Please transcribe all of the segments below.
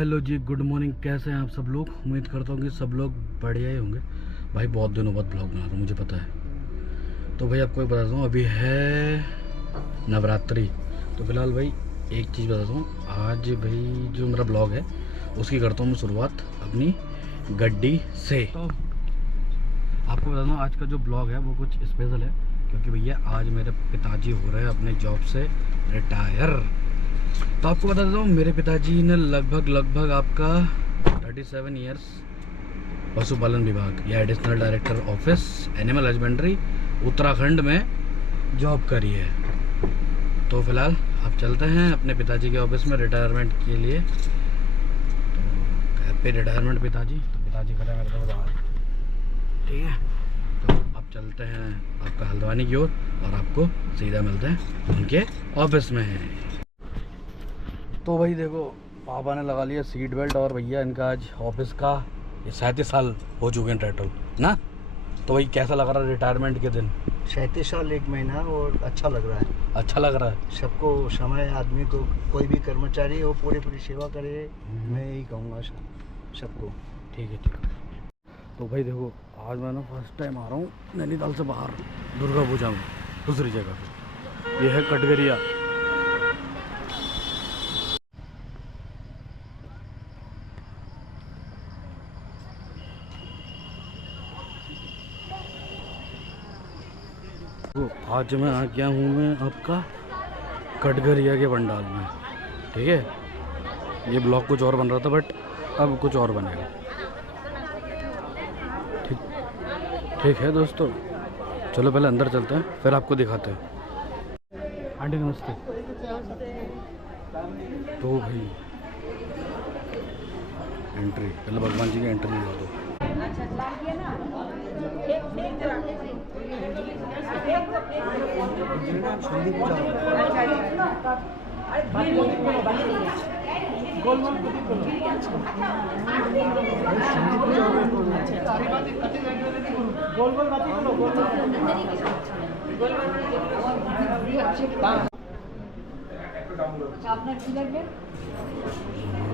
Hello जी, good morning. कैसे हैं आप सब लोग? उम्मीद करता हूँ कि सब लोग बढ़िया ही होंगे। भाई बहुत दिनों बाद ब्लॉग बना रहा हूँ, मुझे पता है। तो भाई आपको एक बताता हूँ, अभी है नवरात्रि। तो फिलहाल भाई एक चीज़ बताता हूँ, आज भाई जो मेरा ब्लॉग है उसकी करता हूँ मैं शुरुआत अपनी गड्डी से। तो आपको बताता हूँ आज का जो ब्लॉग है वो कुछ स्पेशल है, क्योंकि भैया आज मेरे पिताजी हो रहे हैं अपने जॉब से रिटायर। तो आपको बता देता हूँ, मेरे पिताजी ने लगभग आपका 37 ईयर्स पशुपालन विभाग या additional director office animal husbandry Uttarakhand में जॉब करी है। तो फिलहाल आप चलते हैं अपने पिताजी के ऑफिस में रिटायरमेंट के लिए। तो हैप्पी रिटायरमेंट पिताजी। तो पिताजी खड़े मेरे को बाहर, ठीक है। तो अब चलते हैं आपका हल्द्वानी की ओर और आपको सीधा मिलते हैं उनके ऑफिस में। तो भाई देखो, पापा ने लगा लिया सीट बेल्ट और भैया इनका आज ऑफिस का 37 साल हो चुके हैं टाइटल ना। तो भाई कैसा लग रहा है रिटायरमेंट के दिन? 37 साल 1 महीना और अच्छा लग रहा है। अच्छा लग रहा है। सबको समय, आदमी को, कोई भी कर्मचारी हो पूरी सेवा करे, मैं यही कहूँगा सबको। ठीक है, ठीक है। तो भाई देखो, आज मैं ना फर्स्ट टाइम आ रहा हूँ नैनीताल से बाहर दुर्गा पूजा में, दूसरी जगह। ये है कटघरिया। तो आज मैं आ गया हूँ मैं आपका कटघरिया के पंडाल में, ठीक है। ये ब्लॉग कुछ और बन रहा था बट अब कुछ और बनेगा। ठीक है दोस्तों, चलो पहले अंदर चलते हैं फिर आपको दिखाते हैं। आंटी नमस्ते। तो भाई एंट्री, पहले भगवान जी की एंट्री दिखा दो।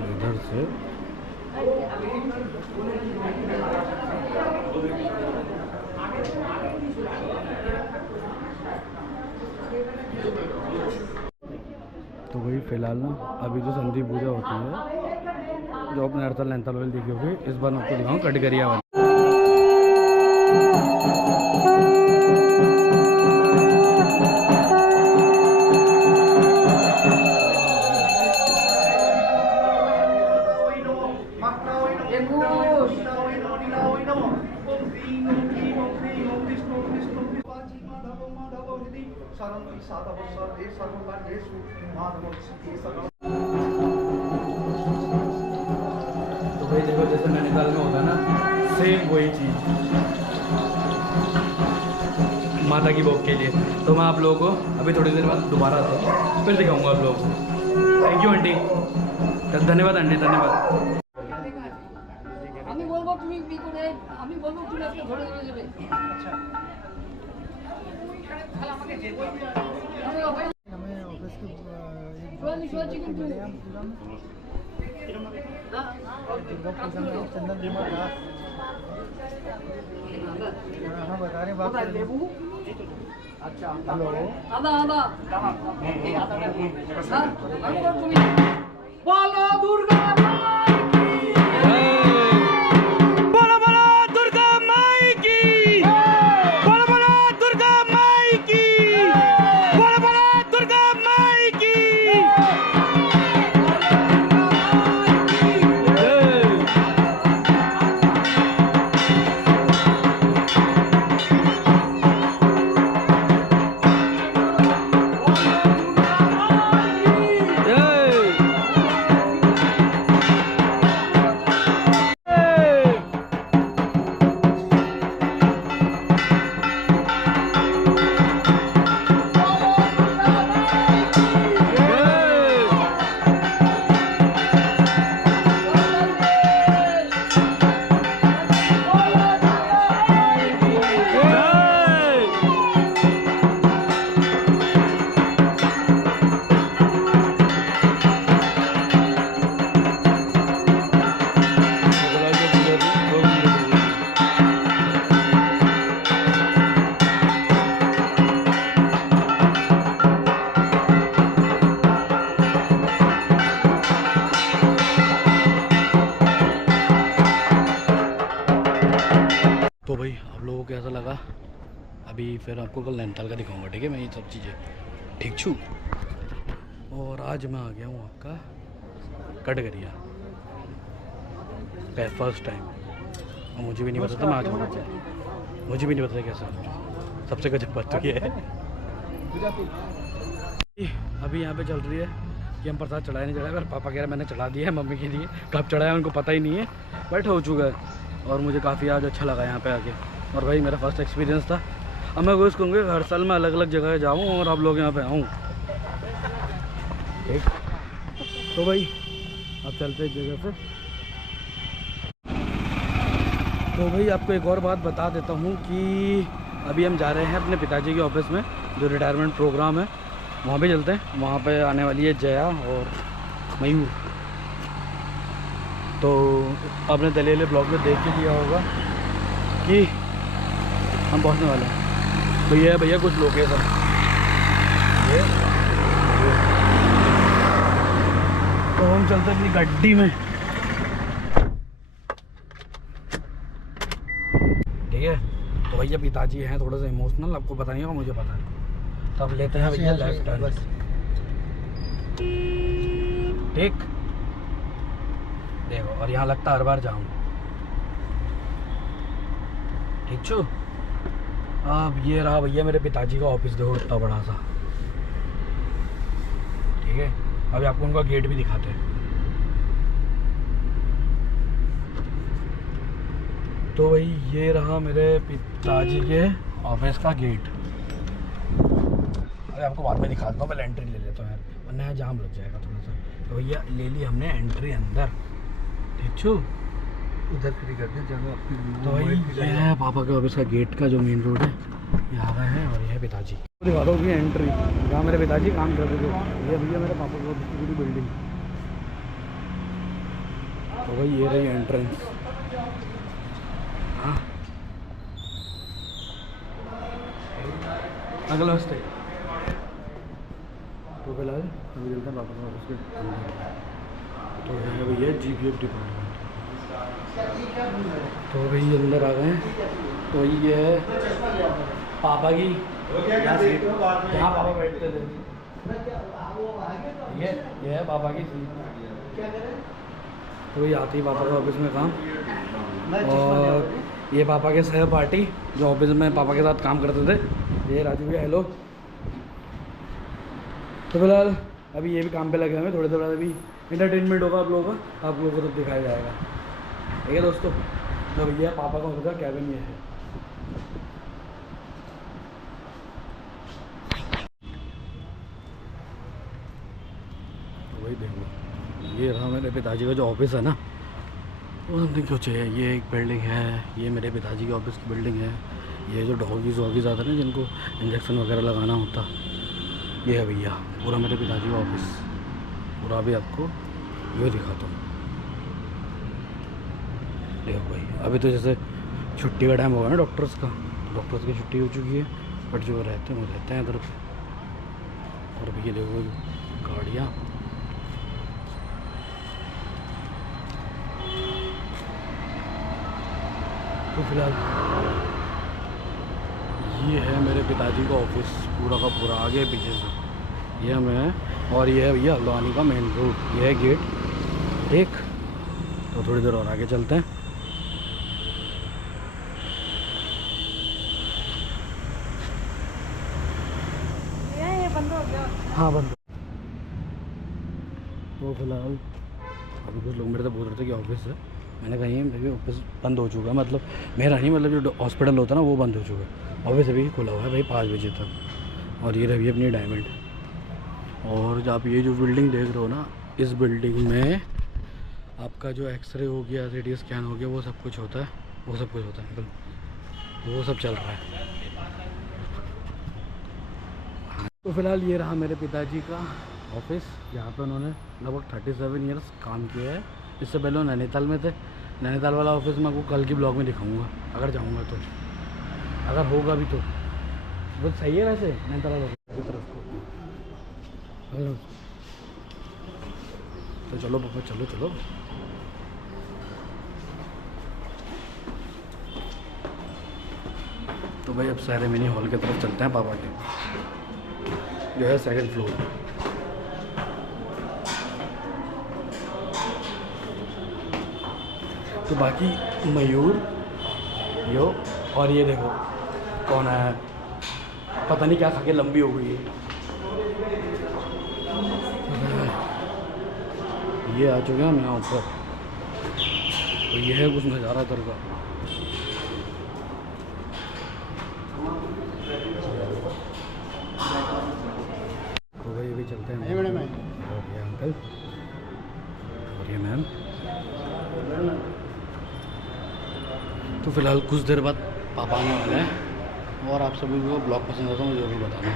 इधर से तो वही फिलहाल ना अभी जो संधि पूजा होती है, जो अपने हरताल नैनीताल वाली देखी होगी, इस बार मैं आपको दिखाऊँ कटघरिया वाली। तो भाई देखो, जैसे नैनीताल में होता है ना, सेम वही चीज़ माता की भोग के लिए। तो मैं आप लोगों को अभी थोड़ी देर बाद दोबारा आता हूँ, फिर दिखाऊंगा आप लोगों को। थैंक यू आंटी, धन्यवाद आंटी, धन्यवाद। हाँ बता रहे बात। अच्छा हेलो बोलो दुर्गा तो भाई आप लोगों को कैसा लगा? अभी फिर आपको कल नैनीताल का दिखाऊंगा, ठीक है? मैं ये सब चीज़ें ठीक छू। और आज मैं आ गया हूँ आपका कटघरिया फर्स्ट टाइम। और मुझे भी नहीं पता था मैं आज मुझे भी नहीं पता कैसा सबसे गजब बात तो ये है। अभी यहाँ पे चल रही है कि हम प्रसाद चढ़ाया नहीं चढ़ाया, पर पापा कह रहे मैंने चढ़ा दिया है मम्मी के लिए। कब चढ़ाया उनको पता ही नहीं है, बट हो चुका है। और मुझे काफ़ी आज अच्छा लगा यहाँ पे आके। और भाई मेरा फर्स्ट एक्सपीरियंस था। अब मैं कोशिश करूँगी हर साल मैं अलग अलग जगह जाऊँ और आप लोग यहाँ पे आऊँ, ठीक? तो भाई अब चलते एक जगह से। तो भाई आपको एक और बात बता देता हूँ कि अभी हम जा रहे हैं अपने पिताजी के ऑफिस में, जो रिटायरमेंट प्रोग्राम है वहाँ पे चलते हैं। वहाँ पे आने वाली है जया और मयूर। तो आपने दलेले ब्लॉग में देख ही लिया होगा कि हम पहुँचने वाले हैं। तो ये है भैया कुछ लोकेशन, ये तो हम चलते हैं अपनी गाड़ी में, ठीक है? तो भैया पिताजी हैं थोड़ा सा इमोशनल, आपको पता नहीं होगा, मुझे पता है। तो अब लेते हैं भैया लेफ्ट टर्न, ठीक? देखो, और यहाँ लगता हर बार जाऊँ, ठीक छू? अब ये रहा भैया मेरे पिताजी का ऑफिस, देखो इतना बड़ा सा, ठीक है? अभी आपको उनका गेट भी दिखाते हैं। तो भाई ये रहा मेरे पिताजी के ऑफिस का गेट। अरे आपको बाद में दिखा देता हूँ, पहले एंट्री ले लेता हूँ यार, वरना यहाँ जाम लग जाएगा थोड़ा सा। तो भैया ले ली हमने एंट्री अंदर, ठीक छू? उधर खड़ी कर दे जगह अपनी। तो भाई ये है पापा के ऑफिस का गेट का जो मेन रोड है, ये आ गए हैं। और ये है पिताजी, दिखा दो कि एंट्री जहाँ मेरे पिताजी काम करते थे। ये भैया मेरे पापा के ऑफिस की पूरी बिल्डिंग। तो भाई ये रही एंट्रेंस। हाँ अगला स्टे। तो फिलहाल अभी चलते हैं पापा के ऑफिस के अंदर। तो है भैया GPF डिपार्टमेंट। तो भाई अंदर आ गए हैं। तो ये है पापा की सीट, जहाँ पापा बैठते थे। ये है पापा की सीट। तो ये आती है पापा के ऑफिस में काम। और ये पापा के सहपाठी जो ऑफिस में पापा के साथ काम करते थे, ये राजू भैया, हेलो। तो फिलहाल अभी ये भी काम पे लगे हुए हैं। थोड़ी देर बाद अभी इंटरटेनमेंट होगा आप लोगों का, आप लोगों को तो दिखाया जाएगा, ठीक है दोस्तों? तो भैया पापा का उनका कैबिन ये है। तो वही देखो, ये रहा मेरे पिताजी का जो ऑफिस है ना, वो समथिंग कुछ है। ये एक बिल्डिंग है, ये मेरे पिताजी के ऑफिस की बिल्डिंग है। ये जो डॉगीज वॉगीज आते हैं ना, जिनको इंजेक्शन वगैरह लगाना होता, ये है भैया पूरा मेरे पिताजी का ऑफिस पूरा। भी आपको ये दिखाता हूँ, देखो भाई। अभी तो जैसे छुट्टी का टाइम होगा ना डॉक्टर्स का, डॉक्टर्स की छुट्टी हो चुकी है, बट जो रहते हैं वो रहते हैं इधर। और भैया देखो गाड़ियाँ, तो फिलहाल ये है मेरे पिताजी का ऑफिस पूरा का पूरा, आगे पीछे से। ये मैं, और ये है भैया हल्द्वानी का मेन रोड, ये है गेट, ठीक? तो थोड़ी देर और आगे चलते हैं। ये बंद हो गया। हाँ बंद। तो फिलहाल अभी कुछ लोग मेरे से बोल रहे थे कि ऑफिस है। मैंने कहा ये ऑफिस बंद हो चुका है, मतलब मेरा नहीं, मतलब जो हॉस्पिटल होता है ना वो बंद हो चुका है। ऑफिस अभी खुला हुआ है भाई 5 बजे तक। और ये रही अपनी डायमंड। और आप ये जो बिल्डिंग देख रहे हो ना, इस बिल्डिंग में आपका जो एक्सरे हो गया, CT स्कैन हो गया, वो सब कुछ होता है, वो सब कुछ होता है, वो सब चल रहा है। तो फिलहाल ये रहा मेरे पिताजी का ऑफिस, जहाँ पे उन्होंने लगभग 37 ईयर्स काम किया है। इससे पहले वो नैनीताल में थे। नैनीताल वाला ऑफिस मैं आपको कल की ब्लॉग में दिखाऊंगा, अगर जाऊंगा तो, अगर होगा भी तो। वो सही है वैसे नैनीताल वाला ऑफिस की तरफ को। तो चलो पापा, चलो चलो। भाई अब सेरेमनी हॉल की तरफ चलते हैं पापा के, जो है 2nd फ्लोर। तो बाकी मयूर यो, और ये देखो कौन है, पता नहीं क्या खा के लंबी हो गई है। ये आ चुके हैं हम यहाँ ऊपर, तो ये है कुछ नज़ारा इधर का। तो भाई अभी चलते हैं और ये अंकल और ये मैम। तो फिलहाल कुछ देर बाद पापा आने वाले हैं, और आप सभी को ब्लॉग पसंद आता है मुझे ज़रूर बताना।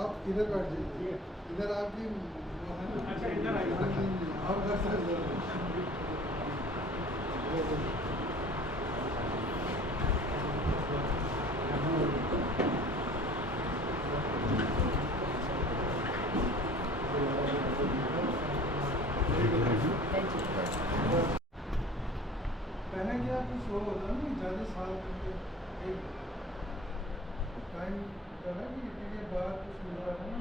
आप इधर बैठ जाइए, इधर आपकी अच्छा इधर आइए आप घर से इधर पहले क्या कुछ वो होता है ना, ज़्यादा साल करके एक टाइम करा कि इतने बाद कुछ मिल रहा था ना।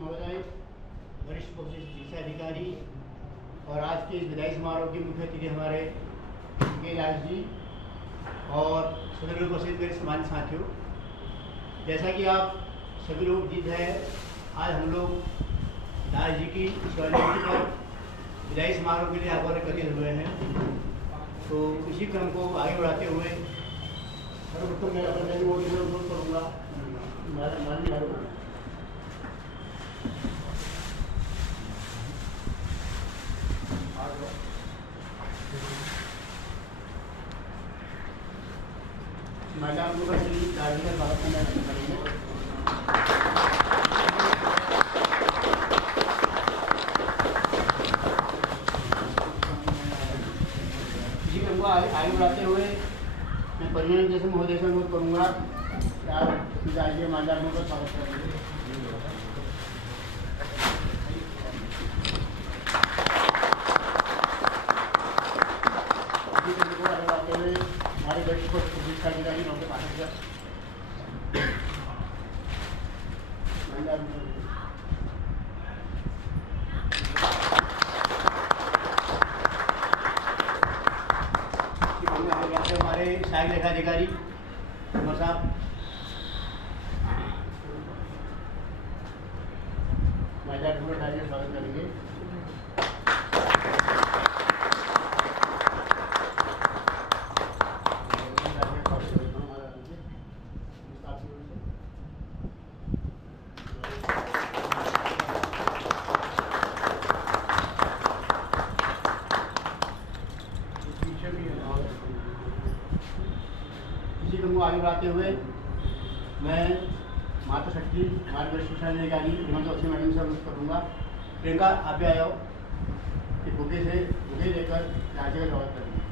महोदय, वरिष्ठ पुलिस शिक्षा अधिकारी और आज के इस विदाई समारोह के मुख्य अतिथि हमारे के लाल जी और सभी लोग उपस्थित मेरे सम्मानित साथियों, जैसा कि आप सभी लोग जीत है, आज हम लोग लाल जी की स्वर्णजयंती पर विदाई समारोह के लिए आह्वान एकत्रित हुए हैं। तो इसी क्रम को आगे बढ़ाते हुए सर्वप्रथम मैं अपने अनुरोध करूँगा मैडम लोग श्री राजेंद्र भारत में करेंगे। इसी क्रम को आगे बढ़ाते हुए मैं परिवहन जैसे महोदय से अनुरोध करूँगा कि आप जाइए माल्यार्पण का स्वागत करेंगे। हमारे वरिष्ठ शिक्षा अधिकारी डॉक्टर पाठक सर हमारे सहायक लेखाधिकारी कुमार साहब स्वागत करेंगे। इसी क्रम को आगे बढ़ाते हुए मैं माता शक्ति हमारे वरिष्ठ शिक्षा अधिकारी हेमंत अक्षय मैडम से अनुरोध करूँगा, प्रियंका आप भी आए हो कि बुके लेकर राज्य का स्वागत करेंगे।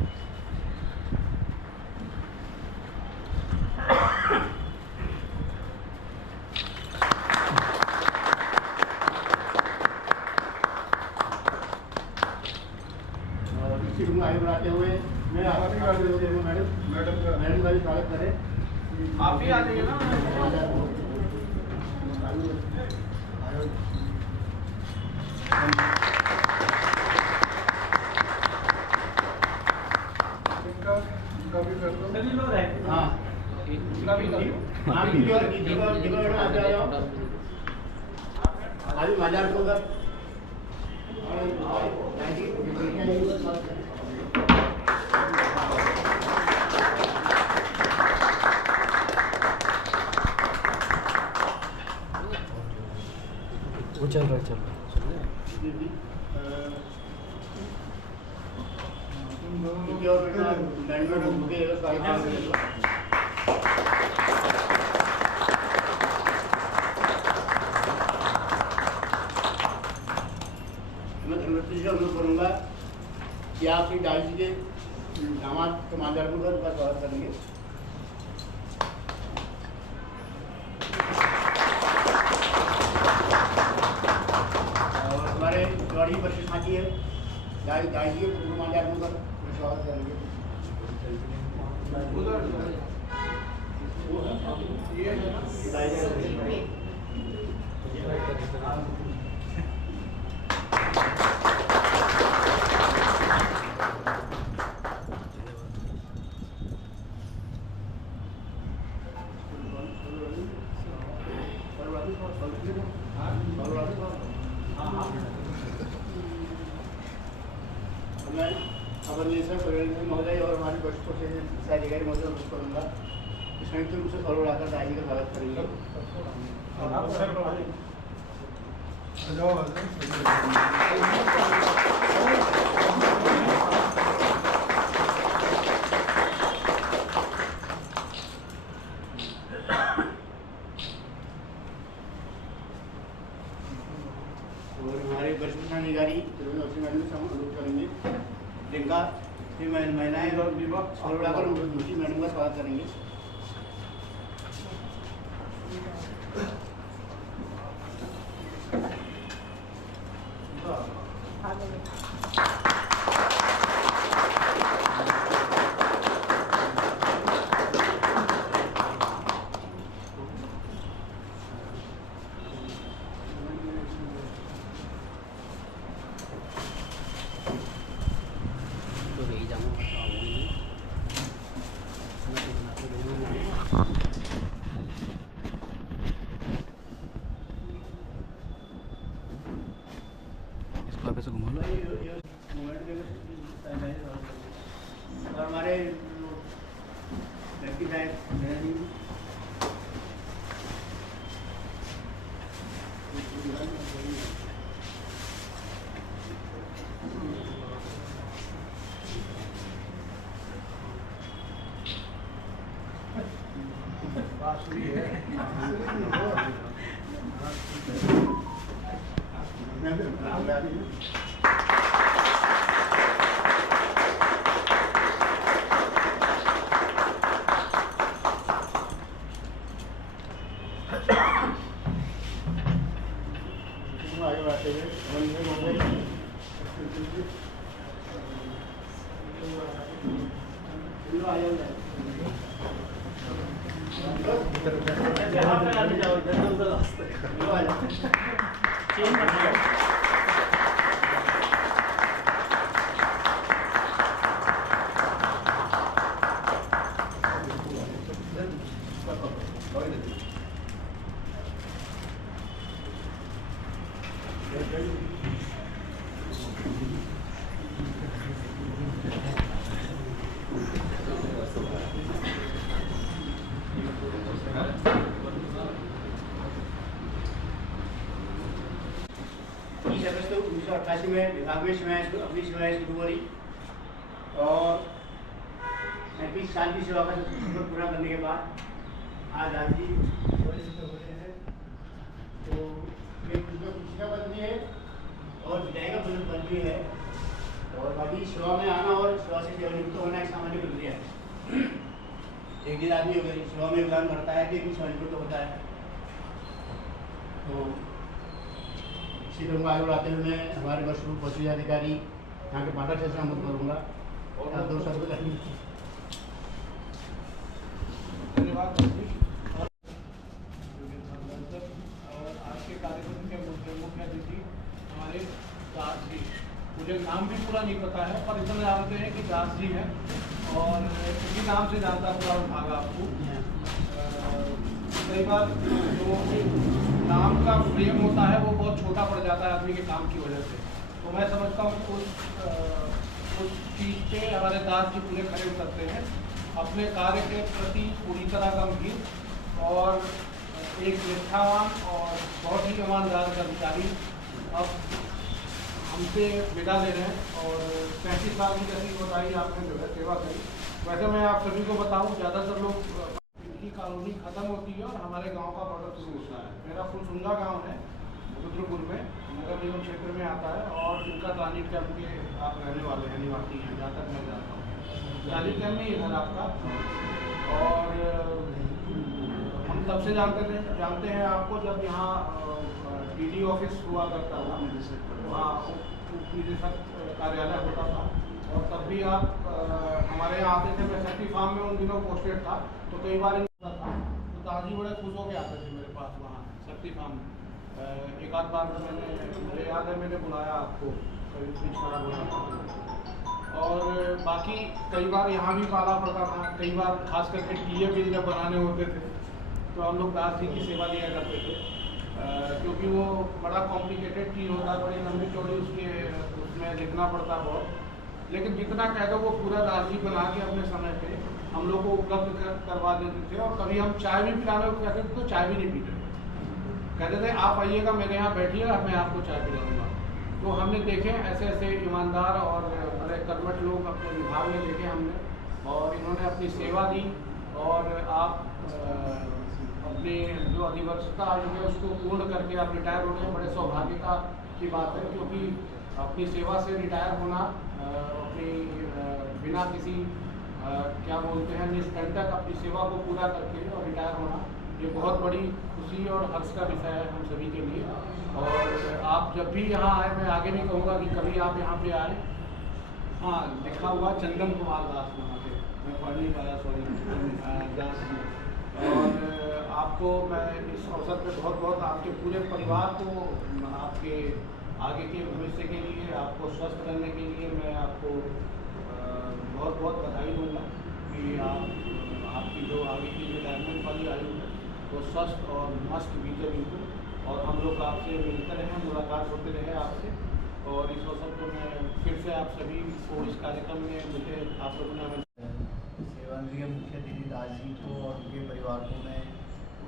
और इसी क्रम को आगे बढ़ाते हुए मैं मैडम का भी स्वागत करें। आप भी आ जाइए ना। हाँ अभी मजार को वो चल रहा है सर्वप्रति से अनुरोध करूँगा कि आप श्री दास जी के दामाद के माध्यम पर उनका स्वागत करेंगे। और हमारे गौड़ी परिषद साथी है दास जी के पुत्र माध्यम पर स्वागत करेंगे। मैं महोदय और हमारे वरिष्ठ अधिकारी महोदय अनुरोध करूँगा संयुक्त रूप से फल उड़ाकर दाई का स्वागत करेंगे। और हमारे वरिष्ठ अधिकारी मैडम से अनुरोध करेंगे जिनका महिलाएं और फल उड़ाकर दूसरी मैडम का स्वागत करेंगे। से घुमा लो। और हमारे लड़की साहब आगे बढ़ाते हुए अगस्त 1988 में विभाग में अपनी सेवाएं शुरू करी और 35 साल की सेवा का सफर पूरा करने के बाद आज दास जी हो रहे हैं। तो एक दूसरा पद भी है और विदाई का पद भी है और बाकी सेवा में आना और सेवा से सेवानिवृत्त होना एक सामान्य प्रक्रिया है। एक दिन आदमी सेवा में योगदान करता है तो एक दिन सेवानिवृत्त होता है। तो इसी क्रम को आगे बढ़ाते हुए मैं हमारे वरिष्ठ पशु अधिकारी यहाँ के पाठक से अनुरोध करूँगा और 2 शब्द धन्यवाद। और आज के कार्यक्रम के मुख्य अतिथि हमारे दास जी, मुझे नाम भी पूरा नहीं पता है पर इतना जानते हैं कि दास जी हैं और इसी नाम से जानता पूरा विभाग आपको। कई बार जो नाम का प्रेम होता है वो बहुत छोटा पड़ जाता है आदमी के काम की वजह से। तो मैं समझता हूँ उस चीज़ पे हमारे दास जी पूरे खड़े उतरते हैं, अपने कार्य के प्रति पूरी तरह गंभीर और एक निष्ठावान और बहुत ही ईमानदार कर्मचारी अब हमसे विदा ले रहे हैं। और 35 साल की जैसी बताई आपने जो है सेवा करी। वैसे मैं आप सभी को बताऊँ, ज़्यादातर लोग इनकी कॉलोनी ख़त्म होती है और हमारे गांव का बॉर्डर शुरू होता है। मेरा फुलसुंदा गांव है रुद्रपुर में, नगर निगम क्षेत्र में आता है और इनका ट्रांजिट कैंप के आप रहने वाले हैं, निवासी हैं, जहाँ तक मैं जानता हूँ। ट्रांजिट कैंप में ही घर आपका, और हम तब से जानते हैं आपको जब यहाँ डीडी ऑफिस हुआ करता था, वहाँ उप निदेशक कार्यालय होता था, और तब भी आप हमारे यहाँ आते थे। मैं शक्ति फार्म में उन दिनों पोस्टेड था, तो कई बार इनका था, तो दादाजी बड़े खुश होकर आते थे मेरे पास वहाँ शक्ति फार्म में। एक आध बार मुझे याद है मैंने बुलाया आपको, कभी स्विच खराब हो जाता, और बाकी कई बार यहाँ भी पाला पड़ता था। कई बार खास करके टीए बिल जब बनाने होते थे तो हम लोग दास जी की सेवा लिया करते थे, क्योंकि वो बड़ा कॉम्प्लिकेटेड चीज़ होता है, बड़ी लंबी चौड़ी उसमें लिखना पड़ता बहुत। लेकिन जितना कह दो वो पूरा दास जी बना के अपने समय पे हम लोग को उपलब्ध करवा देते थे। और कभी हम चाय भी पिलाने को कहते थे तो चाय भी नहीं पीते थे, कहते थे आप आइएगा मेरे यहाँ बैठिएगा, मैं आपको चाय पिलाऊंगा। तो हमने देखे ऐसे ऐसे ईमानदार और बड़े कर्मठ लोग अपने विभाग में देखे हमने, और इन्होंने अपनी सेवा दी। और आप अपने जो अधिवर्षता आयु है उसको पूर्ण करके आप रिटायर हो गए, बड़े सौभाग्य की बात है, क्योंकि अपनी सेवा से रिटायर होना, अपनी बिना किसी क्या बोलते हैं निष्कंटक अपनी सेवा को पूरा करके और रिटायर होना, ये बहुत बड़ी खुशी और हर्ष का विषय है हम सभी के लिए। और आप जब भी यहाँ आए, मैं आगे भी कहूँगा कि कभी आप यहाँ पे आए। हाँ, लिखा हुआ चंदन कुमार दास वहाँ पे, मैं पढ़ नहीं पाया, सॉरी दास जी। और आपको मैं इस अवसर पे बहुत बहुत आपके पूरे परिवार को आपके आगे के भविष्य के लिए, आपको स्वस्थ रहने के लिए मैं आपको बहुत बहुत बधाई दूँगा कि आपकी जो आगे की रिटायरमेंट वाली आयु है वो स्वस्थ और मस्त बीते बिल्कुल, और हम लोग आपसे मिलते रहे, मुलाकात होते रहे आपसे। और इस अवसर पर मैं फिर से आप सभी को इस कार्यक्रम में मुझे आप लोगों ने सेवानिवृत्त के मुख्य अतिथि दास जी को और उनके परिवार को मैं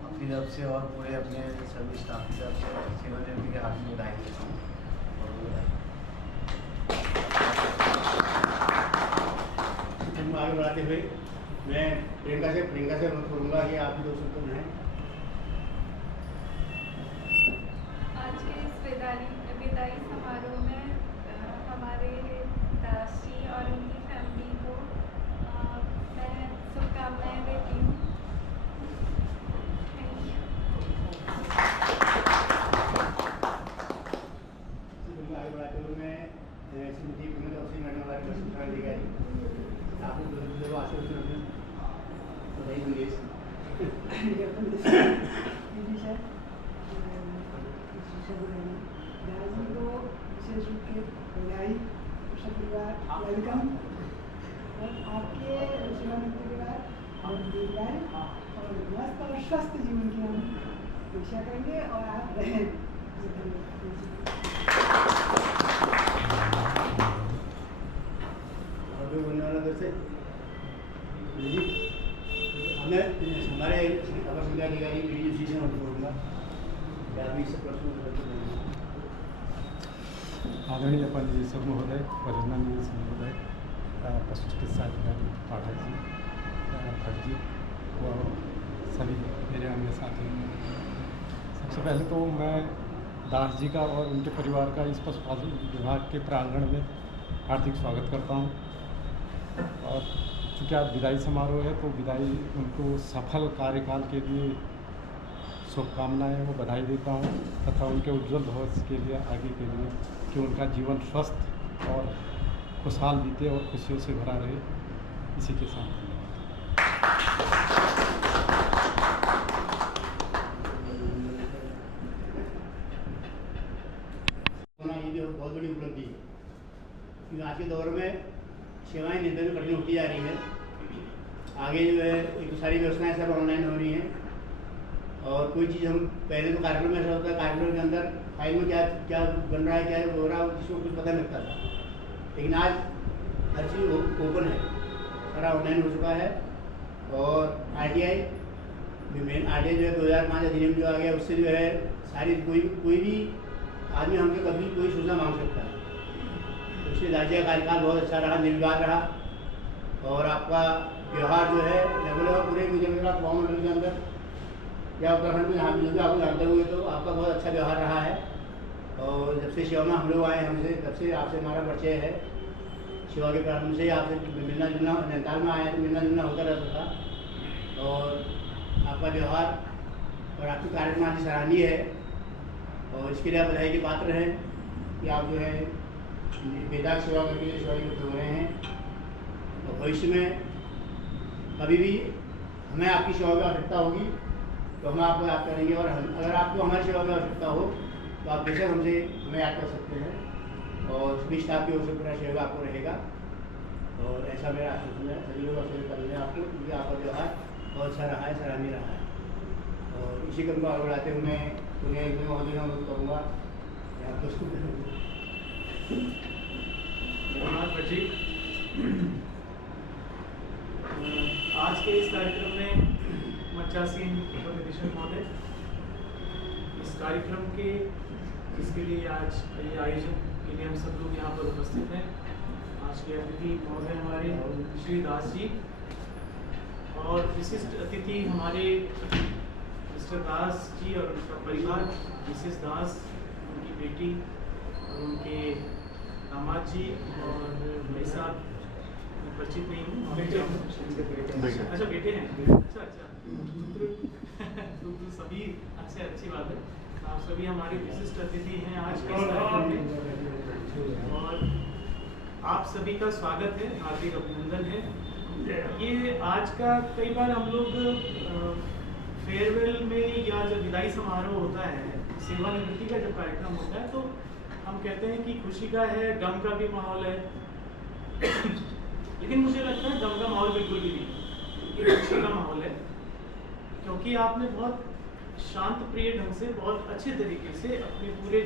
अपनी तरफ से और पूरे अपने सभी स्टाफ की तरफ से सेवानिवृत्ति के हार्दिक बधाई देता हूँ। आगे बढ़ाते हुए मैं प्रियंका से अनुरोध करूँगा कि आप भी 2 शब्द बनाएं। आज के इस विदाई समारोह में हमारे दास जी और उनकी फैमिली को मैं शुभकामनाएं देती हूँ। आगे बढ़ाते हुए मैं श्रीमती पुण्यदर्शी मैडम हमारे वरिष्ठ अधिकारी आपको आशीर्वाद बधाई दूंगी। विशेष रूप से बधाई, परिवार वेलकम, और आपके सेवानिवृत्ति के बाद और मस्त और स्वस्थ जीवन की हम अपेक्षा करेंगे और आप रहें। हमारे अपर जिलाधिकारी BDO से अनुरोध करूँगा कि आप इस प्रश्न आदरणीय अपर निदेशक महोदय, परियोजना निदेशक महोदय, पशु चिकित्सा अधिकारी पाठक जी, भट्ट जी और सभी मेरे अन्य साथी, सबसे पहले तो मैं दास जी का और उनके परिवार का इस पशुपालन विभाग के प्रांगण में हार्दिक स्वागत करता हूं। और चूँकि आज विदाई समारोह है तो विदाई उनको सफल कार्यकाल के लिए शुभकामनाएं और बधाई देता हूं, तथा उनके उज्जवल भविष्य के लिए आगे के लिए कि उनका जीवन स्वस्थ और खुशहाल बीते और खुशियों से भरा रहे, इसी के साथ ये भी बहुत बड़ी उपलब्धि है, क्योंकि आज के दौर में सेवाएं निरंतर में कठिन होती जा रही है। आगे जो है एक सारी व्यवस्थाएं सब ऑनलाइन हो रही हैं, और कोई चीज़ हम पहले तो कार्यक्रम में ऐसा होता है, कार्यक्रम के अंदर फाइल में क्या क्या बन रहा है, क्या हो रहा है, जिसको कुछ पता लगता था। लेकिन आज हर चीज़ ओपन है, सारा ऑनलाइन हो चुका है। और RTI मेन RTI जो है 2005 अधिनियम जो आ गया, उससे जो है सारी कोई भी आदमी हमसे कभी कोई सूचना मांग सकता है। तो इसलिए राज्य का कार्यकाल बहुत अच्छा रहा, निर्विवाद रहा, और आपका व्यवहार जो है रेगुलर पूरे गुजरात मंडल के अंदर या उत्तराखंड में जहाँ भी आपको जानते हुए तो आपका बहुत अच्छा व्यवहार रहा है। और जब से सेवा में हम लोग आए हमसे तब से आपसे हमारा परिचय है। सेवा के प्रारंभ से ही आपसे मिलना जुलना, नैनीताल में आए तो मिलना जुलना होता रहता था। और आपका व्यवहार और आपकी कार्यप्रणाली सराहनीय है और इसके लिए आप बधाई के पात्र हैं कि आप जो है वेदांत सेवा करके सेवा युक्त हो रहे हैं। और भविष्य में कभी भी हमें आपकी सेवा की आवश्यकता होगी तो हम आपको याद करेंगे, और अगर आपको हमारी सेवा की आवश्यकता हो तो आप बेशक हमें याद कर सकते हैं और सभी स्टाफ की ओर से पूरा सहयोग आपको रहेगा। और ऐसा मेरा आश्वासन है सभी लोग अवसर करेंगे आपको, क्योंकि आपका व्यवहार बहुत अच्छा रहा है, सराहनीय रहा है। और इसी क्रम को आगे बढ़ाते हुए मैं तुम्हें एक दिन और अनुरोध करूँगा आप दोस्तों धन्यवाद जी। आज के इस कार्यक्रम में मच्चासीन निदेशक महोदय, इस कार्यक्रम के इसके लिए आज ये आयोजन के लिए हम सब लोग यहाँ पर उपस्थित हैं। आज के अतिथि महोदय हमारे श्री दास जी और विशिष्ट अतिथि हमारे मिस्टर दास जी और उनका परिवार, मिसेस दास, उनकी बेटी और उनके दामाद जी और भाई साहब, परिचित नहीं हूँ। अच्छा बेटे हैं, अच्छा तो सभी अच्छी बात है। आप सभी हमारे विशिष्ट अतिथि हैं आज के कार्यक्रम में और आप सभी का स्वागत है, हार्दिक अभिनंदन है। ये आज का कई बार हम लोग फेयरवेल में या जब विदाई समारोह होता है, सेवानिवृत्ति का जब कार्यक्रम होता है, तो हम कहते हैं कि खुशी का है, गम का भी माहौल है। लेकिन मुझे लगता है गम का माहौल बिल्कुल भी नहीं, ये खुशी का माहौल है, क्योंकि आपने बहुत शांत प्रिय ढंग से, बहुत अच्छे तरीके से अपने पूरे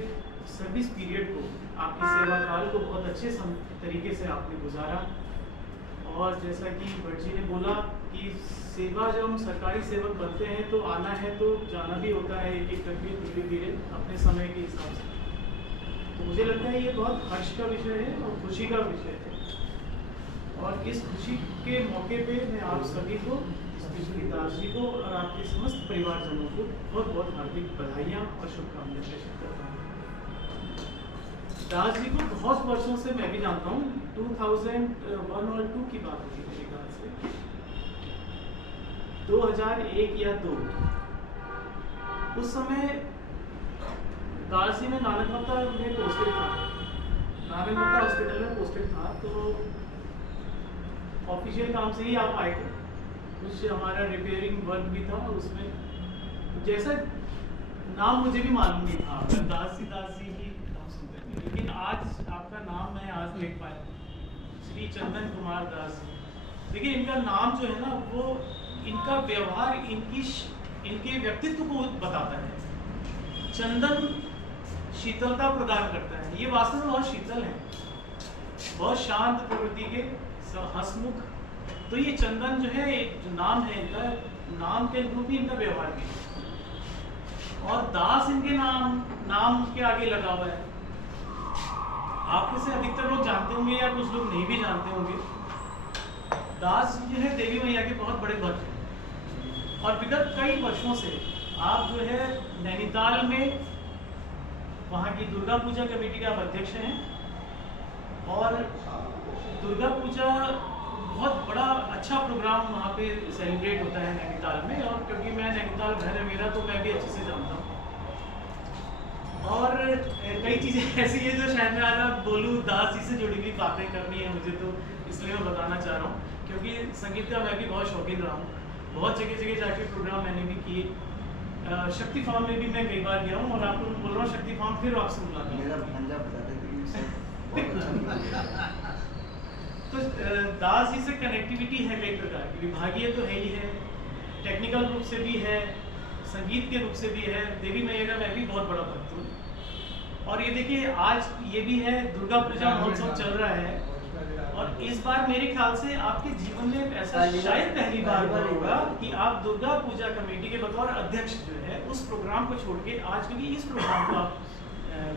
सर्विस पीरियड को, आपके सेवा काल को बहुत अच्छे तरीके से आपने गुजारा। और जैसा कि भट्ट जी ने बोला कि सेवा, जब हम सरकारी सेवक बनते हैं तो आना है तो जाना भी होता है, एक एक करके धीरे धीरे अपने समय के हिसाब से। तो मुझे लगता है ये बहुत हर्ष का विषय है और खुशी का विषय है। और इस खुशी के मौके पे मैं आप सभी को, स्पेशली दास जी को और आपके समस्त परिवारजनों को बहुत बहुत हार्दिक बधाइयाँ और शुभकामनाएं प्रेषित करता हूँ। दास जी को बहुत वर्षों से मैं भी जानता हूँ, 2001 और 2 की बात होगी मेरे ख्याल से, 2001 या 2। उस समय दास जी में नानकमत्ता में पोस्टेड था, नानकमत्ता हॉस्पिटल में पोस्टेड था। तो ऑफिशियल काम से ही आप आए थे, कुछ हमारा रिपेयरिंग वर्क भी था उसमें। जैसा नाम मुझे भी मालूम नहीं था, दास जी ही नाम सुनते थे, लेकिन आज आपका नाम मैं आज देख पाया, श्री चंदन कुमार दास। देखिए इनका नाम जो है ना, वो इनका व्यवहार, इनके व्यक्तित्व को बताता है। चंदन शीतलता प्रदान करता है, ये वास्तव में बहुत शीतल है, बहुत शांत प्रवृत्ति के, हंसमुख। तो ये चंदन जो है, जो नाम है इनका, नाम के अनुरूप ही इनका व्यवहार भी है। और दास इनके नाम के आगे लगा हुआ है। आप में से अधिकतर लोग जानते होंगे या कुछ लोग नहीं भी जानते होंगे, दास जो है देवी मैया के बहुत बड़े भक्त हैं। और विगत कई वर्षों से आप जो है नैनीताल में वहाँ की दुर्गा पूजा कमेटी के आप अध्यक्ष हैं। और दुर्गा पूजा बहुत बड़ा अच्छा प्रोग्राम वहाँ पे सेलिब्रेट होता है नैनीताल में। और क्योंकि मैं नैनीताल घर है मेरा, तो मैं भी अच्छे से जानता हूँ। और कई चीज़ें ऐसी है जो शायद मैं आज बोलूँ, दास जी से जुड़ी हुई बातें करनी है मुझे, तो इसलिए मैं बताना चाह रहा हूँ। क्योंकि संगीत का मैं भी बहुत शौकीन रहा हूँ, बहुत जगह जाके प्रोग्राम मैंने भी किए। शक्ति फार्म में भी मैं कई बार गया हूँ, और आपको बोल रहा हूँ शक्ति फार्म फिर आपसे मुलाकात। तो दास जी से कनेक्टिविटी है कई प्रकार की, विभागीय तो है ही है, टेक्निकल रूप से भी है, संगीत के रूप से भी है। देवी मैया का मैं भी बहुत बड़ा भक्त हूँ। और ये देखिए आज ये भी है, दुर्गा पूजा महोत्सव चल रहा है। और इस बार मेरे ख्याल से आपके जीवन में ऐसा शायद पहली बार होगा कि आप दुर्गा पूजा कमेटी के बतौर अध्यक्ष जो है उस प्रोग्राम को छोड़ के आज, क्योंकि इस प्रोग्राम को आप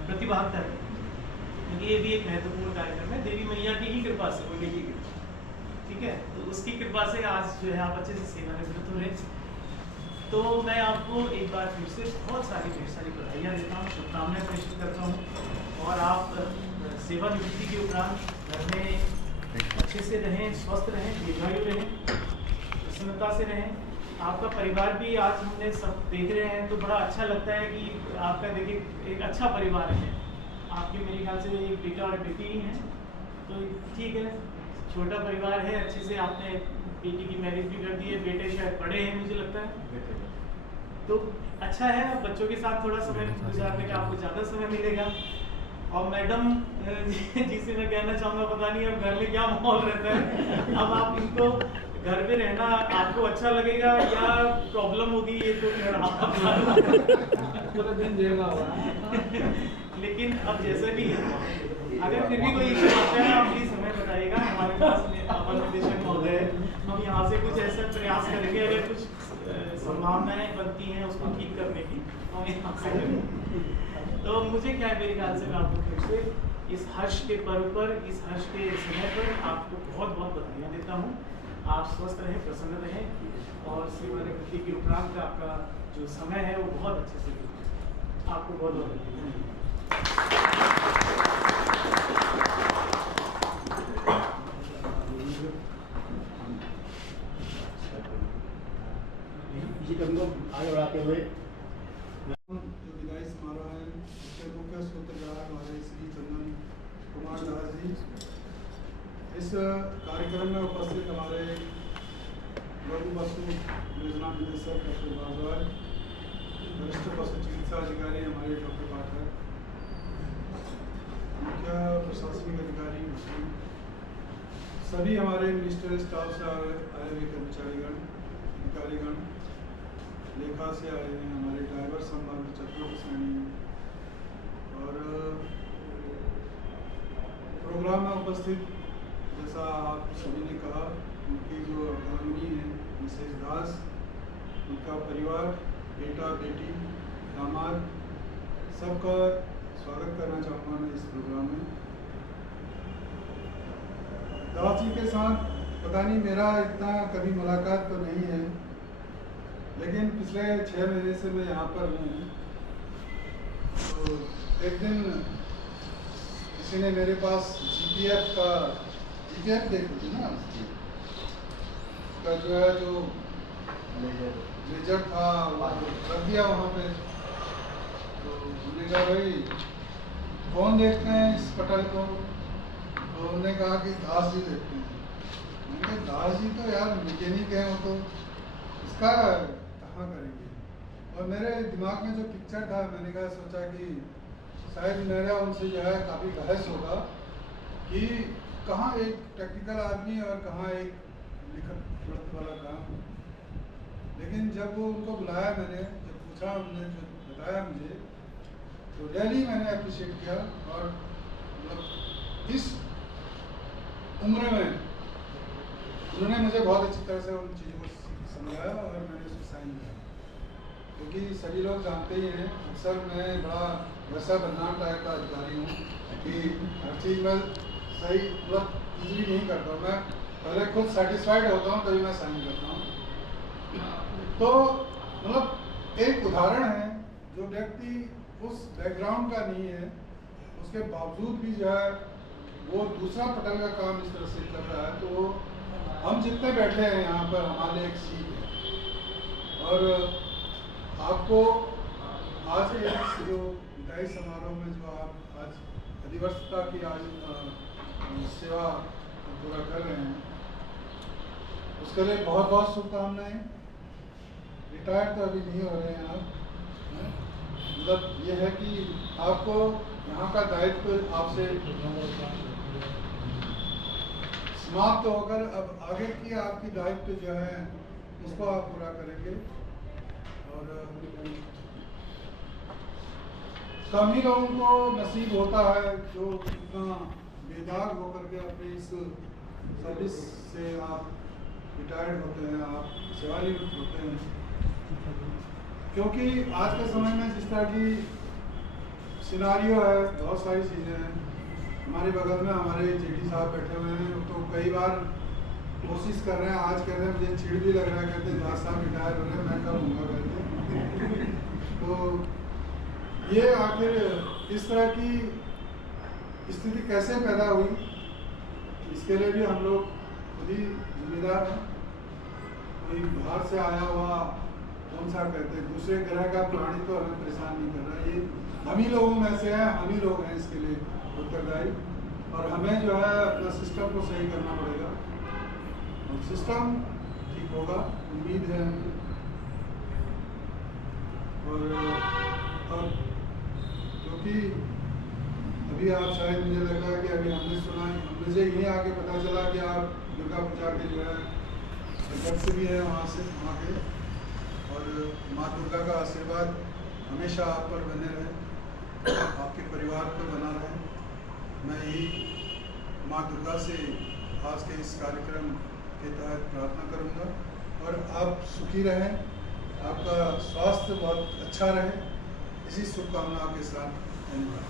प्रतिभाग कर रहे हैं, क्योंकि ये भी एक महत्वपूर्ण कार्यक्रम है देवी मैया की ही कृपा से, उनकी ही कृपा, ठीक है। तो उसकी कृपा से आज जो है आप अच्छे से सेवानिवृत्त हो रहे हैं। तो मैं आपको एक बार फिर से बहुत सारी ढेर सारी बधाइयाँ देता हूँ, शुभकामनाएं प्रेषित करता हूँ। और आप सेवानिवृत्ति के उपरांत घर में अच्छे से रहें, स्वस्थ रहें, दीर्घायु रहें, प्रसन्नता से रहें। आपका परिवार भी आज हमने सब देख रहे हैं तो बड़ा अच्छा लगता है कि आपका देखिए एक अच्छा परिवार है। आपके मेरे ख्याल से एक बेटा और बेटी ही हैं, तो ठीक है, छोटा परिवार है। अच्छे से आपने बेटी की मैरिज भी कर दी है, बेटे शायद बड़े हैं मुझे लगता है, तो अच्छा है। बच्चों के साथ थोड़ा समय गुजारने का आपको ज़्यादा समय मिलेगा। और मैडम जिसे मैं कहना चाहूँगा, पता नहीं अब घर में क्या माहौल रहता है, अब आप इनको घर में रहना आपको अच्छा लगेगा या प्रॉब्लम होगी, ये तो पूरा दिन झेलना होगा। लेकिन अब जैसे भी है, अगर फिर भी कोई इशू आता है आप प्लीज हमें बताइएगा। हमारे पास अपर निदेशक महोदय, हम यहाँ से कुछ ऐसा प्रयास करेंगे, अगर कुछ संभावनाएं बनती हैं उसको ठीक करने की, हम यहाँ से करेंगे। तो मुझे क्या है, मेरे ख्याल से मैं आपको फिर से इस हर्ष के पर्व पर, इस हर्ष के समय पर आपको बहुत बहुत बधाइयाँ देता हूँ। आप स्वस्थ रहें, प्रसन्न रहें और सेवानिवृत्ति के उपरांत आपका जो समय है वो बहुत अच्छे से बीते। आपको बहुत बहुत धन्यवाद। इसी क्रम को आगे बढ़ाते हुए जो विदाई समारोह है उसके मुख्य सूत्रधार हमारे श्री चंदन कुमार दास जी। इस कार्यक्रम में उपस्थित हमारे लघु पशु योजना निदेशक डॉक्टर भारद्वाज, वरिष्ठ पशु चिकित्सा अधिकारी हमारे डॉक्टर पाठक, मुख्य प्रशासनिक अधिकारी, सभी हमारे मिनिस्ट्रियल स्टाफ से आए हुए कर्मचारीगण, अधिकारीगण, लेखा से आए हैं हमारे ड्राइवर संबंध, चतुर्थ श्रेणी और प्रोग्राम में उपस्थित, जैसा आप सभी ने कहा, उनकी जो अर्धांगिनी है मिसेज दास, उनका परिवार, बेटा बेटी, दामाद, सबका स्वागत करना चाहूँगा मैं इस प्रोग्राम में। दास जी के साथ पता नहीं मेरा इतना कभी मुलाकात तो नहीं है, लेकिन पिछले 6 महीने से मैं यहाँ पर हूँ। तो एक दिन किसी ने मेरे पास जीपीएफ देखी थी ना, का जो है जो लेजर था वो रख दिया वहाँ पे। तो उन्होंने कहा भाई कौन देखते हैं इस पटल को, तो उन्होंने कहा कि दास जी देखते हैं। मैंने कहा दास जी तो यार मैकेनिक है, वो तो इसका कहाँ करेंगे। और मेरे दिमाग में जो पिक्चर था, मैंने कहा सोचा कि शायद मेरा उनसे जो है काफ़ी बहस होगा कि कहाँ एक टेक्निकल आदमी और कहाँ एक लिखत पढ़त वाला काम। लेकिन जब वो उनको बुलाया, मैंने जब पूछा, उन्होंने जो बताया मुझे, तो रियली मैंने अप्रिशिएट किया। और मतलब इस उम्र में उन्होंने मुझे बहुत अच्छी तरह से उन चीज़ों को समझाया और मैंने उसको साइन किया। क्योंकि सभी लोग जानते ही हैं, अक्सर मैं बड़ा वैसा बदनाम टाइप का अधिकारी हूँ कि हर चीज़ में सही मतलब इजीली नहीं करता हूँ। मैं पहले खुद सेटिस्फाइड होता हूँ तभी मैं साइन करता हूँ। तो मतलब एक उदाहरण है, जो व्यक्ति उस बैकग्राउंड का नहीं है, उसके बावजूद भी जो है वो दूसरा पटल का काम इस तरह से कर रहा है, तो हम जितने बैठे हैं यहाँ पर हमारे एक सीख है। और आपको आज के जो विदाई समारोह में जो आप आज अधिवर्षता की आज सेवा पूरा कर रहे हैं, उसके लिए बहुत बहुत शुभकामनाएं। रिटायर्ड तो अभी नहीं हो रहे हैं आप, मतलब ये है कि आपको यहाँ का दायित्व आपसे समाप्त होकर अब आगे की आपकी दायित्व जो है उसको आप पूरा करेंगे। और कम ही लोगों को नसीब होता है जो इतना बेदाग होकर के अपने इस सर्विस से आप रिटायर्ड होते हैं, आप सेवानिवृत्त होते हैं। क्योंकि आज के समय में जिस तरह की सिनारियो है, बहुत सारी चीज़ें हैं। हमारे बगल में हमारे जेडी साहब बैठे हुए हैं, तो कई बार कोशिश कर रहे हैं। आज कह रहे हैं मुझे चिड़ भी लग रहा है, कहते हैं दास साहब रिटायर हो रहे हैं, मैं कब होऊंगा कहते। तो ये आखिर इस तरह की स्थिति कैसे पैदा हुई, इसके लिए भी हम लोग खुद ही जिम्मेदार हैं। कोई बाहर से आया हुआ कौन सा कहते हैं दूसरे ग्रह का प्राणी तो हमें परेशान नहीं कर रहा, ये हम ही लोगों में से है, हम ही लोग हैं इसके लिए उत्तरदायी। और हमें जो है अपना सिस्टम को सही करना पड़ेगा और सिस्टम ठीक होगा, उम्मीद है हमको। और क्योंकि अभी आप शायद मुझे लग रहा है कि अभी हमने सुना, मुझे यहीं आके पता चला कि आप दुर्गा पूजा के जो है सदस्य भी है वहाँ के, और माँ दुर्गा का आशीर्वाद हमेशा आप पर बने रहे, आपके परिवार पर बना रहे। मैं यही माँ दुर्गा से आज के इस कार्यक्रम के तहत प्रार्थना करूँगा और आप सुखी रहें, आपका स्वास्थ्य बहुत अच्छा रहे, इसी शुभकामनाओं के साथ धन्यवाद।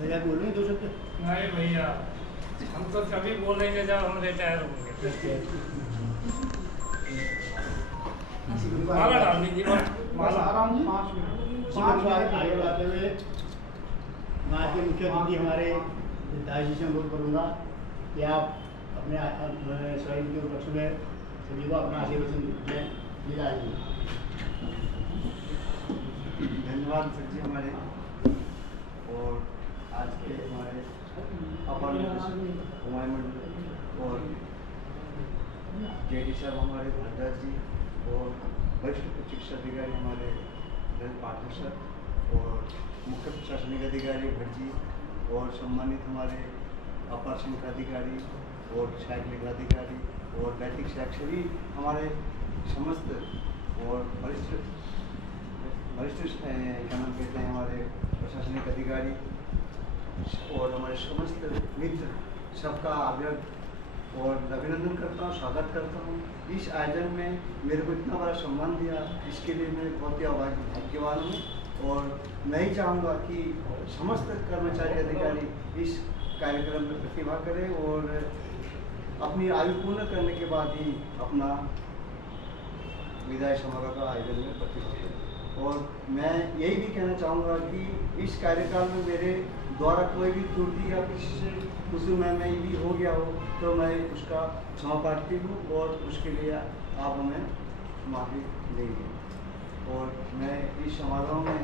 भैया बोल रहे हैं 2 शब्द? नहीं भैया, हम तो कभी बोलेंगे जब हम रिटायर होंगे। माला डाल दीजिए, माला आराम से 5 मिनट आगे बढ़ाते हुए वहाँ के मुख्य अतिथि हमारे दादाजी से अनुरोध करूँगा कि आप अपने स्वयं के उपलक्ष्य में सभी को अपना आशीर्वचन दें। धन्यवाद सर जी हमारे, और आज के हमारे अपर कुमार मंडल और जेडी साहब हमारे भारद्वाज जी और वरिष्ठ शिक्षा अधिकारी हमारे पाठक सर और मुख्य प्रशासनिक अधिकारी भट्ट जी और सम्मानित हमारे अपर संख्या अधिकारी और सहायक अधिकारी और नैतिक सहायक सभी हमारे समस्त और वरिष्ठ क्या नाम कहते हैं हमारे प्रशासनिक अधिकारी और हमारे समस्त मित्र, सबका आग्रह और अभिनंदन करता हूँ, स्वागत करता हूँ। इस आयोजन में मेरे को इतना बड़ा सम्मान दिया, इसके लिए मैं बहुत ही भाग्यवान हूँ। और मैं ही चाहूँगा कि समस्त कर्मचारी अधिकारी इस कार्यक्रम में प्रतिभा करें और अपनी आयु पूर्ण करने के बाद ही अपना विदाई समारोह का आयोजन में प्रतिभा करें। और मैं यही भी कहना चाहूँगा कि इस कार्यक्रम में मेरे द्वारा कोई भी त्रुटि या किसी से कुछ में भी हो गया हो तो मैं उसका क्षमा प्रार्थी हूँ और उसके लिए आप हमें माफ़ी देंगे। और मैं इस समारोह में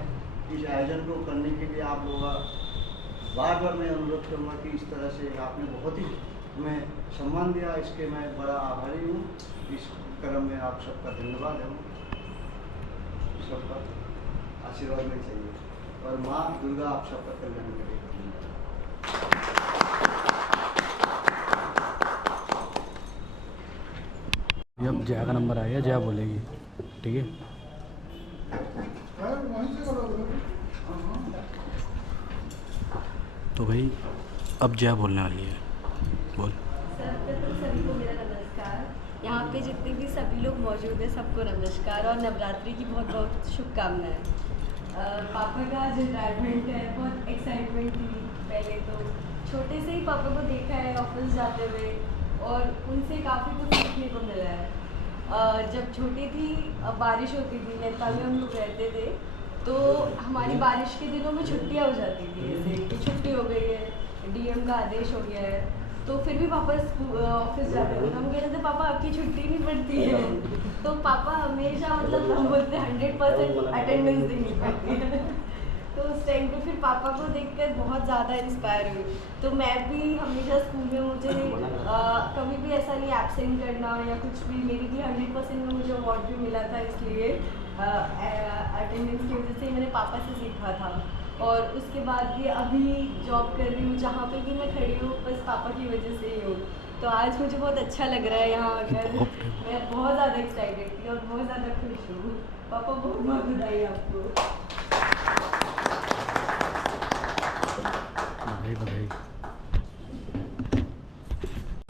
इस आयोजन को करने के लिए आप लोग बार बार मैं अनुरोध करूँगा कि इस तरह से आपने बहुत ही हमें सम्मान दिया, इसके मैं बड़ा आभारी हूँ। इस क्रम में आप सबका धन्यवाद है, सबका आशीर्वाद में चाहिए और माँ दुर्गा आप सबका कल्याण करेगी। अब जया का नंबर आएगा, जया बोलेगी, ठीक है। तो भाई अब जया बोलने वाली है, बोल। सर्वप्रथम सभी को मेरा नमस्कार। यहाँ पे जितने भी सभी लोग मौजूद हैं सबको नमस्कार और नवरात्रि की बहुत बहुत शुभकामनाएं। पापा का आज रिटायरमेंट है, बहुत एक्साइटमेंट थी। पहले तो छोटे से ही पापा को देखा है ऑफिस जाते हुए और उनसे काफ़ी कुछ सीखने को मिला है। जब छोटी थी बारिश होती थी, नैनीताल में हम लोग रहते थे, तो हमारी बारिश के दिनों में छुट्टियाँ हो जाती थी, जैसे कि छुट्टी हो गई है, डीएम का आदेश हो गया है, तो फिर भी पापा ऑफिस जाते थे। हम कहते थे पापा आपकी छुट्टी नहीं पड़ती है, तो पापा हमेशा मतलब हम बोलते 100% अटेंडेंस देनी पड़ती है। तो उस टाइम पे फिर पापा को देखकर बहुत ज़्यादा इंस्पायर हुई। तो मैं भी हमेशा स्कूल में मुझे कभी भी ऐसा नहीं एब्सेंट करना या कुछ भी, मेरी भी 100% में मुझे अवार्ड भी मिला था, इसलिए अटेंडेंस की वजह से मैंने पापा से सीखा था। और उसके बाद भी अभी जॉब कर रही हूँ, जहाँ पे भी मैं खड़ी हूँ बस पापा की वजह से ही हूँ। तो आज मुझे बहुत अच्छा लग रहा है यहाँ आकर, मैं बहुत ज़्यादा एक्साइटेड थी और बहुत ज़्यादा खुश हूँ। पापा बहुत बहुत बधाई आपको। बधाई।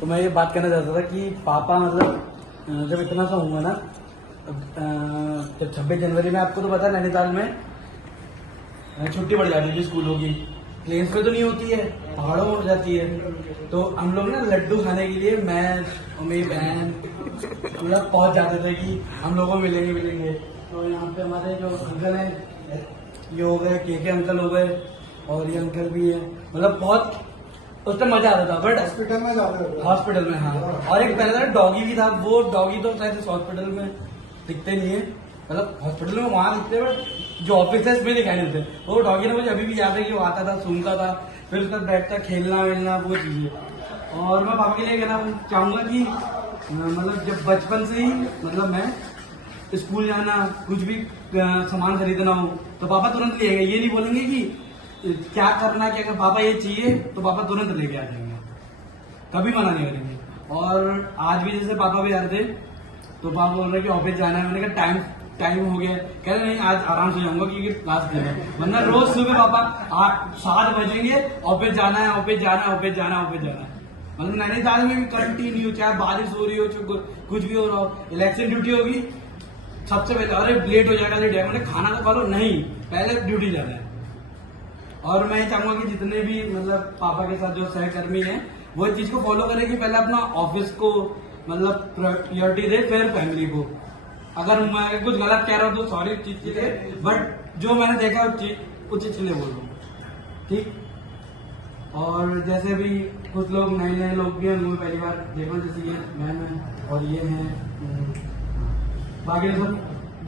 तो मैं ये बात कहना चाहता था कि पापा मतलब जब इतना सा हुआ ना, जब 26 जनवरी में आपको तो पता है नैनीताल में छुट्टी पड़ जाती थी स्कूलों की। प्लेन्स पे तो नहीं होती है, पहाड़ों में हो जाती है। तो हम लोग ना लड्डू खाने के लिए मैं और मेरी बहन मतलब पहुंच जाते थे कि हम लोगों को मिलेंगे। तो यहाँ पे हमारे जो अंकल हैं, ये हो गए के अंकल हो गए, और ये अंकल भी है। मतलब बहुत उस टाइम मजा आता था। बट हॉस्पिटल में जाते थे। हॉस्पिटल में, हाँ। और एक पहले डॉगी भी था, वो डॉगी तो शायद हॉस्पिटल में दिखते नहीं है, मतलब हॉस्पिटल में वहां दिखते हैं, बट जो ऑफिस है इसमें दिखाई देते। वो डॉगी ने मुझे अभी भी याद है कि वो आता था, सूंघता था, फिर उसका बैठता खेलना वेलना वो चीजें। और मैं पापा के लिए कहना चाहूंगा कि मतलब जब बचपन से ही मतलब मैं स्कूल जाना, कुछ भी सामान खरीदना हो तो पापा तुरंत ले गए। ये नहीं बोलेंगे कि क्या करना, क्या कर, पापा ये चाहिए तो पापा तुरंत लेके आ जाएंगे, कभी मना नहीं करेंगे। और आज भी जैसे पापा भी आ रहे थे तो पापा बोल रहे कि ऑफिस जाना है। मैंने कहा टाइम हो गया। कह रहे नहीं, आज आराम से जाऊंगा क्योंकि क्लास दिन है, वरना रोज सुबह पापा 7 बजेंगे, ऑफिस जाना है, ऑफिस जाना है, ऑफिस जाना है, ऑफिस जाना है। मतलब नैनीताल में भी कंटिन्यू, चाहे बारिश हो रही हो, कुछ भी हो रहा हो, इलेक्शन ड्यूटी होगी, सबसे पहले अरे लेट हो जाएगा, लेट जाएगा। मैंने खाना तो खा लो, नहीं, पहले ड्यूटी जाना है। और मैं चाहूंगा कि जितने भी मतलब पापा के साथ जो सहकर्मी हैं वो इस चीज को फॉलो करें कि पहले अपना ऑफिस को मतलब प्रायोरिटी दे, फिर फैमिली को। अगर मैं कुछ गलत कह रहा हूँ तो सॉरी चीज के लिए, बट जो मैंने देखा उस चीज के लिए बोल रहा हूँ, ठीक। और जैसे भी कुछ लोग नए लोग भी हैं, उनको पहली बार देखा, जैसे ये मैम है और ये है, बाकी सब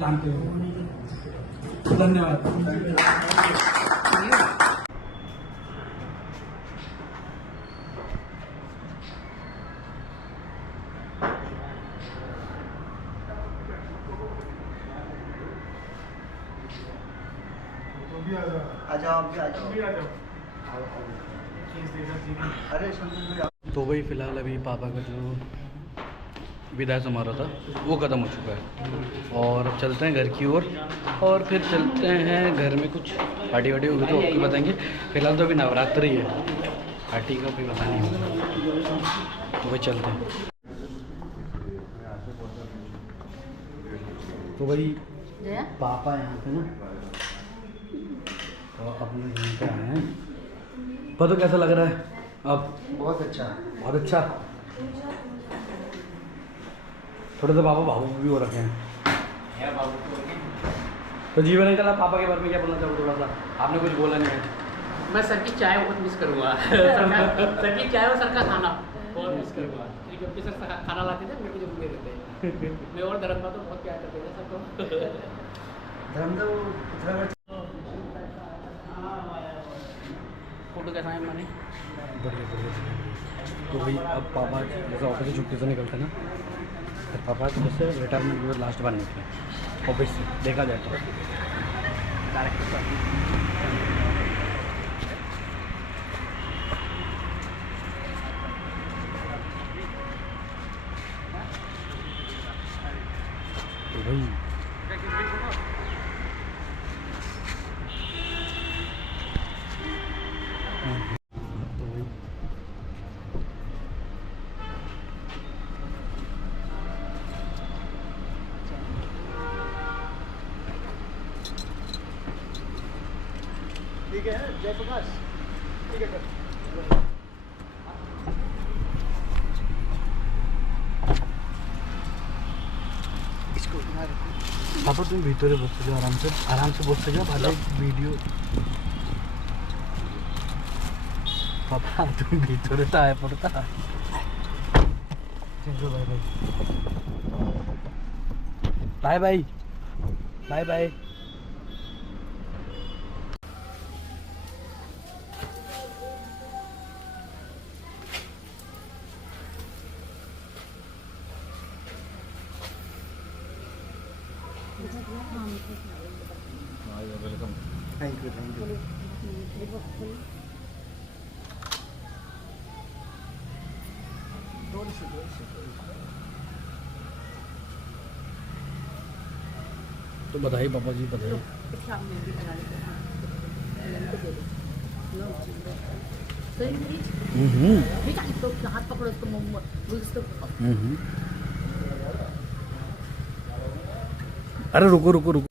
जानते हो। धन्यवाद। आ जाओ, आप भी आ जाओ। अरे तो वही फिलहाल अभी पापा का जो विदाई समारोह था वो ख़त्म हो चुका है, और अब चलते हैं घर की ओर, और फिर चलते हैं घर में कुछ पार्टी वार्टी होगी तो आपको बताएंगे। फिलहाल तो अभी नवरात्रि है, पार्टी का कोई पता नहीं होगा, तो वही चलते हैं। तो वही पापा यहाँ पे ना तो अपने घर पे आए हैं। पता कैसा लग रहा है अब? बहुत अच्छा, बहुत अच्छा। थोड़े से पापा भावुक भी हो रखे हैं। तो जीवन अंकल, आप पापा के बारे में क्या बोलना चाहोगे? थोड़ा सा आपने कुछ बोला नहीं है। मैं सर की चाय बहुत मिस करूँगा। सर की चाय और सर का खाना बहुत मिस करूँगा, क्योंकि सर खाना लाते थे, मेरे को जरूर देते थे। मैं और धर्म तो बहुत प्यार करते थे सबको। फोटो कैसा है मैंने? बढ़िया। तो भाई अब पापा जैसे ऑफिस से छुट्टी से निकलते हैं ना, तो पापा जैसे रिटायरमेंट के बाद लास्ट बार निकले ऑफिस से, देखा जाए तो भाई ठीक है जयप्रकाश, ठीक है। पापा तुम भीतर बसते जाओ, आराम से बसते जाओ, भाई वीडियो। पापा तुम भीतर तो आया पड़ता। चलो bye bye, bye bye. Welcome, thank you. तो बताइए पापा जी, बताइए। हाथ पकड़ो इसको। अरे रुको रुको रुको।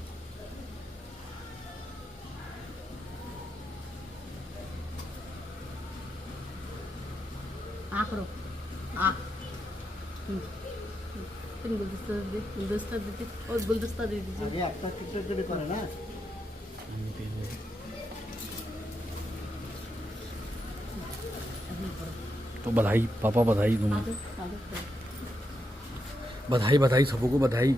तुम गुलदस्ता दे दीजिए और गुलदस्ता दे दीजिए। अरे आपका टिकट के दुकान है ना। तो बधाई पापा, बधाई तुम्हें, बधाई बधाई सबको बधाई।